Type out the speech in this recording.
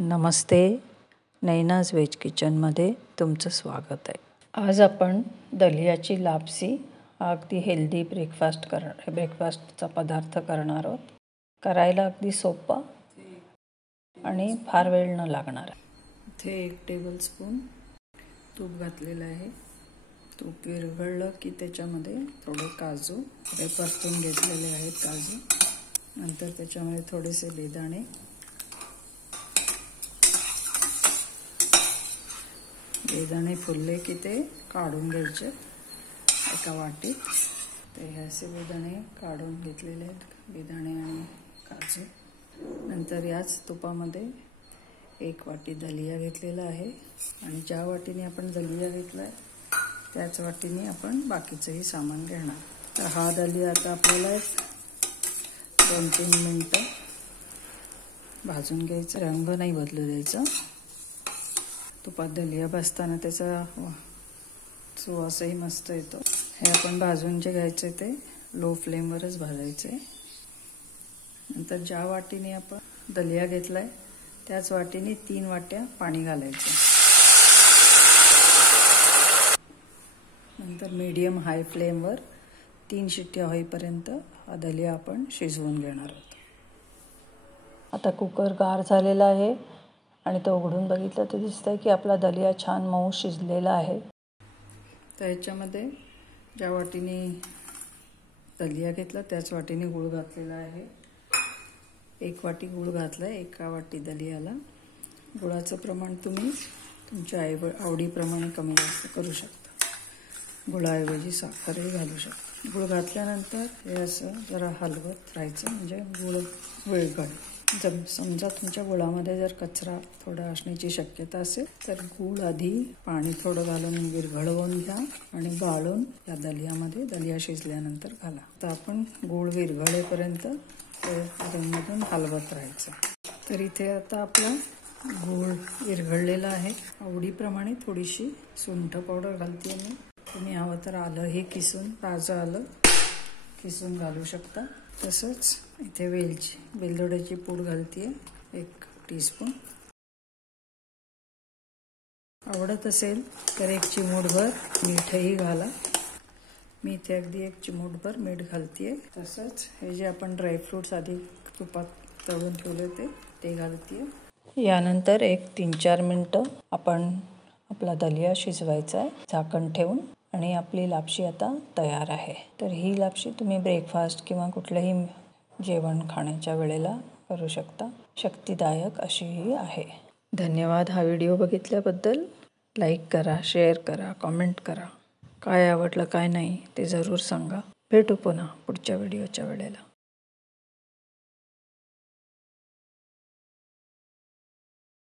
नमस्ते, Naina's veg किचनमध्ये तुमचं स्वागत आहे। आज आपण दलियाची लापसी हा अगदी हेल्दी ब्रेकफास्टचा पदार्थ करणार आहोत। करायला अगदी सोपा आणि फार वेळ न लागणार। इथे 1 टेबलस्पून तूप घातलेलं आहे। तूप विरघळलं की त्याच्यामध्ये थोडे काजू परतून घेतलेले आहेत काजू। नंतर त्याच्यामध्ये थोडेसे बेदाणे, बेदाणे फुलले की ते काढून घ्यायचे एका वाटीत। ते हे असे बेदाणे काढून घेतलेले आहेत, बेदाणे आणि काजू। नंतर याच तुपामध्ये 1 वाटी दलिया घेतलेला आहे आणि ज्या वाटीने आपण दलिया घेतलाय त्याच वाटीने आपण बाकीचंही सामान घेणार। तर हा दलिया आता आपल्याला 2-3 मिनिटं भाजून घ्यायचा, रंग नाही बदलू द्यायचा। तुपात दलिया भाजताना त्याचा सुवासही मस्त येतो। हे आपण भाजून जे घ्यायचे ते लो फ्लेमवरच भाजायचे। नंतर ज्या वाटीने आपण दलिया घेतलाय त्याच वाटीने 3 वाट्या पाणी घालायचं। नंतर मीडियम हाय फ्लेमवर 3 शिट्ट्या होईपर्यंत हा दलिया आपण शिजवून घेणार आहोत। आता कुकर गार झालेला आहे आणि तो उघडून बघितलं तर दिसतंय की आपला दलिया छान मऊ शिजलेला आहे। तर याच्यामध्ये ज्या वाटीने दलिया घेतला त्याच वाटीने गूळ घातलेला आहे। 1 वाटी गूळ घातलाय 1 वाटी दलियाला। गुळाचं प्रमाण तुम्ही तुमच्या आवडीप्रमाणे कमी जास्त करू शकता। गुळाऐवजी साखरही घालू शकता। गूळ घातल्यानंतर हे असं जरा हलवत राहायचं म्हणजे गूळ विरघळेल। जर समजा तुमच्या गुळामध्ये जर कचरा थोडा असण्याची शक्यता असेल तर गूळ आधी पाणी थोडं घालून विरघळवून घ्या आणि गाळून या दलियामध्ये दलिया शिजल्यानंतर घाला। तर आपण गूळ विरघळेपर्यंत मधून हलवत राहायचं। तर इथे आता आपला गूळ विरघळलेला आहे। आवडीप्रमाणे थोडीशी सुंठ पावडर घालते मी। तुम्ही हवं तर आलंही किसून, ताजं आलं किसून घालू शकता। तसंच इथे वेलदोड्याची पूड घालते 1 टीस्पून। आवडत असेल तर 1 चिमूटभर मीठही घाला। मी इथे अगदी 1 चिमूटभर मीठ घालते। तसंच हे जे आपण ड्रायफ्रुट्स आधी तुपात तळून ठेवले ते घालते। यानंतर 3-4 मिनिटं आपण आपला दलिया शिजवायचा आहे झाकण ठेवून आणि आपली लापशी आता तयार आहे। तर ही लापशी तुम्ही ब्रेकफास्ट किंवा कुठलंही जेवण खाण्याच्या वेळेला करू शकता। शक्तिदायक अशी ही आहे। धन्यवाद हा व्हिडिओ बघितल्याबद्दल। लाईक करा, शेअर करा, कमेंट करा। काय आवडलं काय नाही ते जरूर सांगा। भेटू पुन्हा पुढच्या व्हिडिओच्या वेळेला।